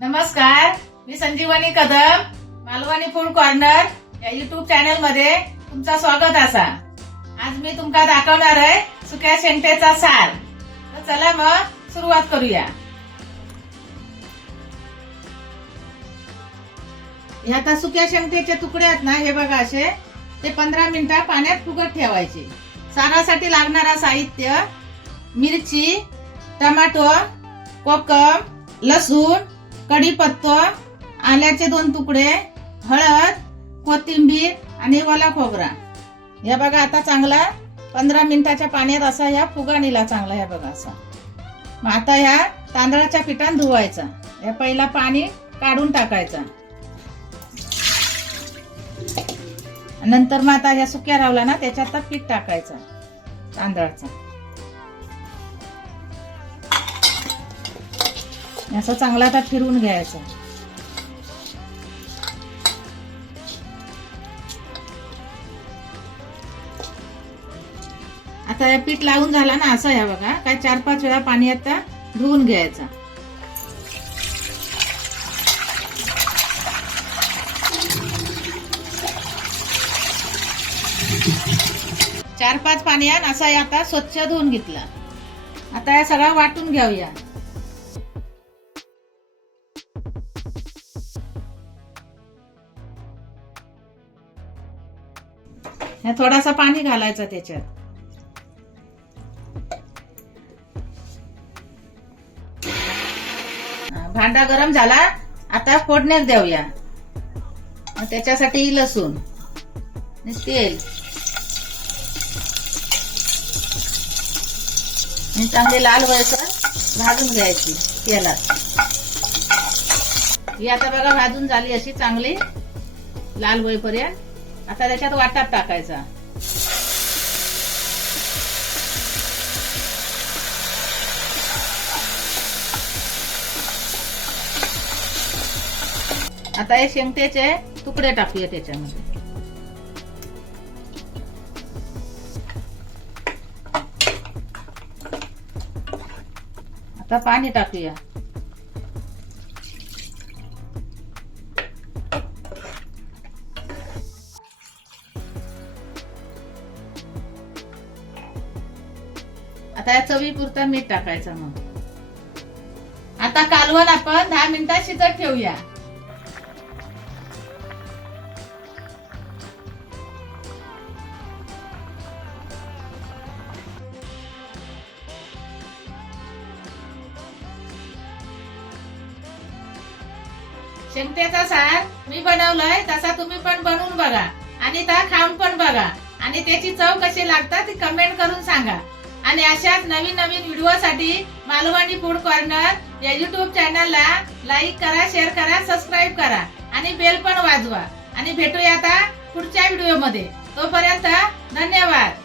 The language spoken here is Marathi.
नमस्कार, मी संजीवनी कदम, मालवणी फूड कॉर्नर या युट्यूब चॅनल मध्ये तुमचं स्वागत असा। आज मी तुमका दाखवणार आहे सुक्या शेंगटेचा सार। तर चला मग सुरुवात करूया। हे आता सुक्या शेंगटेचे तुकडे आहेत ना, हे बघा असे ते 15 मिनिटं पाण्यात फुगत ठेवायचे। सारासाठी लागणारा साहित्य मिरची, टमाटो, कोकम, लसूण, कढीपत्ता, आल्याचे 2 तुकडे, हळद, कोथिंबीर आणि ओला खोबरा। या बघा आता चांगला 15 मिनिटाच्या पाण्यात असा ह्या फुगा निला चांगला, हे बघा असा। मग आता ह्या तांदळाच्या पिठात धुवायचा। या पहिला पाणी काढून टाकायचा। नंतर मग आता ह्या सुक्या रावला ना त्याच्यात पीठ टाकायचं तांदळाचं। असं चांगला आता फिरवून घ्यायचं। आता हे पीठ लावून झाला ना असं, या बघा काय 4-5 वेळा पाणी आता धुवून घ्यायचं। चार 5 पाण्यात असा आता स्वच्छ धुवून घेतला। आता हे सगळं वाटून घेऊया। थोडासा पाणी घालायचं त्याच्यात। भांडा गरम झाला, आता फोडण्यात देऊया। त्याच्यासाठी लसूण आणि तेल आणि चांगले लाल व्हायचं भाजून घ्यायची तेलात। ही आता बघा भाजून झाली अशी चांगली लाल होईपर्यंत। आता त्याच्यात वाटप टाकायचा। आता हे शेंगटेचे तुकडे टाकूया त्याच्यामध्ये। आता पाणी टाकूया। आता या चवीपुरता मीठ टाकायचं। मग आता कालवण आपण 10 मिनिटं शिजत ठेवूया। शेंगटेचा सार मी बनवलाय, तसा तुम्ही पण बनवून बघा आणि त्या खाऊन पण बघा आणि त्याची चव कशी लागतात ती कमेंट करून सांगा। आणि अशाच नवीन व्हिडिओसाठी मालवणी फूड कॉर्नर या युट्यूब चॅनलला लाईक करा, शेअर करा, सबस्क्राईब करा आणि बेल पण वाजवा। आणि भेटूया आता पुढच्या व्हिडिओमध्ये। तोपर्यंत धन्यवाद।